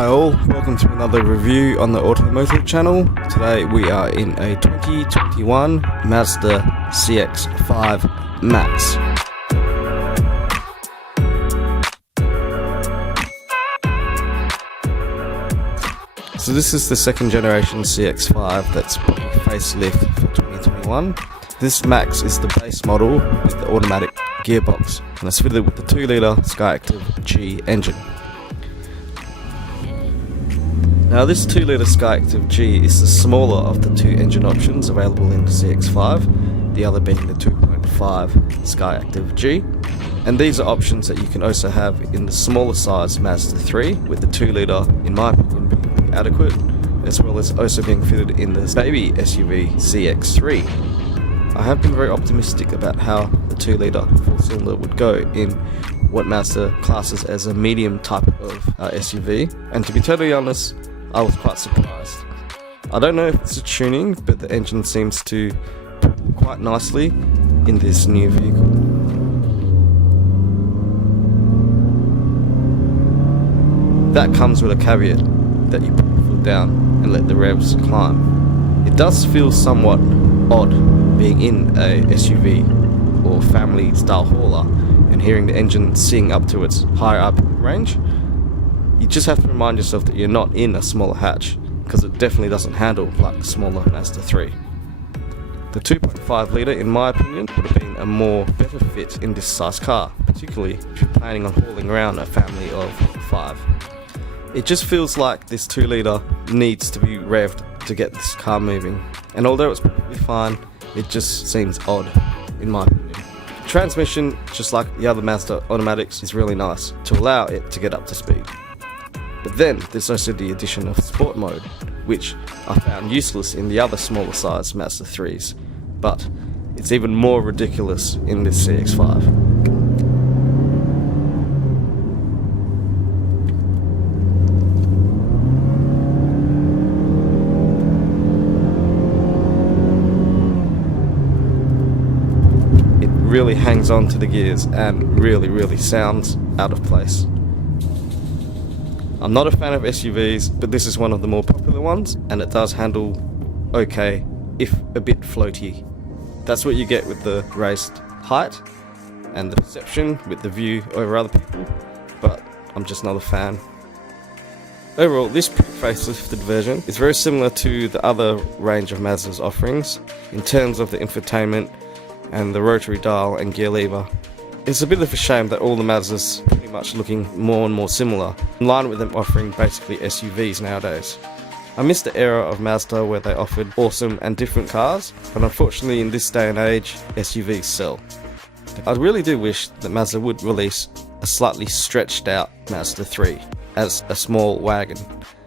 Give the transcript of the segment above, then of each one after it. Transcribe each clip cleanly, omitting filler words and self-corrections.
Hi all, welcome to another review on the automotive channel. Today we are in a 2021 Mazda CX5 Maxx. So this is the second generation CX5 that's pre-facelift for 2021. This Maxx is the base model with the automatic gearbox and it's fitted with the 2-litre Skyactiv G engine. Now this 2-litre Skyactiv G is the smaller of the two engine options available in the CX5, the other being the 2.5 Skyactiv G. And these are options that you can also have in the smaller size Mazda 3, with the 2-litre, in my opinion, being adequate, as well as also being fitted in the baby SUV CX3. I have been very optimistic about how the 2-litre 4-cylinder would go in what Mazda classes as a medium type of SUV, and to be totally honest, I was quite surprised. I don't know if it's a tuning, but the engine seems to pull quite nicely in this new vehicle. That comes with a caveat that you put your foot down and let the revs climb. It does feel somewhat odd being in a SUV or family style hauler and hearing the engine sing up to its higher RPM range. You just have to remind yourself that you're not in a smaller hatch, because it definitely doesn't handle like the smaller Mazda 3. The 2.5 litre, in my opinion, would have been a more better fit in this size car, particularly if you're planning on hauling around a family of 5. It just feels like this 2-litre needs to be revved to get this car moving, and although it's perfectly fine, it just seems odd, in my opinion. Transmission, just like the other Mazda automatics, is really nice to allow it to get up to speed. But then there's also the addition of sport mode, which I found useless in the other smaller size Mazda 3s, but it's even more ridiculous in this CX5. It really hangs on to the gears and really sounds out of place. I'm not a fan of SUVs, but this is one of the more popular ones, and it does handle okay, if a bit floaty. That's what you get with the raised height and the perception with the view over other people, but I'm just not a fan. Overall, this pre-facelifted version is very similar to the other range of Mazda's offerings in terms of the infotainment and the rotary dial and gear lever. It's a bit of a shame that all the Mazdas are pretty much looking more and more similar, in line with them offering basically SUVs nowadays. I miss the era of Mazda where they offered awesome and different cars, but unfortunately in this day and age, SUVs sell. I really do wish that Mazda would release a slightly stretched out Mazda 3 as a small wagon.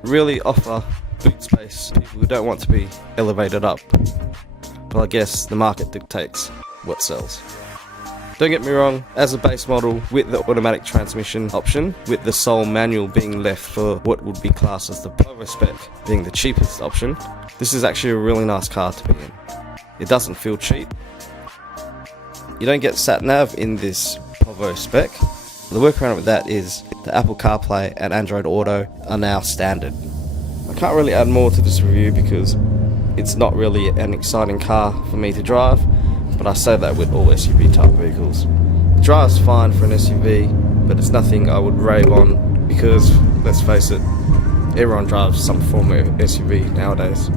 Really offer boot space to people who don't want to be elevated up. But I guess the market dictates what sells. Don't get me wrong, as a base model with the automatic transmission option, with the sole manual being left for what would be classed as the Povo spec being the cheapest option, this is actually a really nice car to be in. It doesn't feel cheap. You don't get sat-nav in this Povo spec. The workaround with that is the Apple CarPlay and Android Auto are now standard. I can't really add more to this review because it's not really an exciting car for me to drive, but I say that with all SUV type vehicles. It drives fine for an SUV, but it's nothing I would rave on because, let's face it, everyone drives some form of SUV nowadays.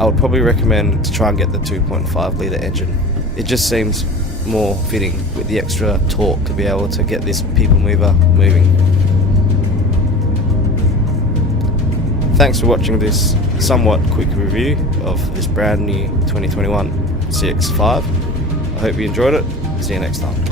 I would probably recommend to try and get the 2.5 litre engine. It just seems more fitting with the extra torque to be able to get this people mover moving. Thanks for watching this somewhat quick review of this brand new 2021 CX5. I hope you enjoyed it. See you next time.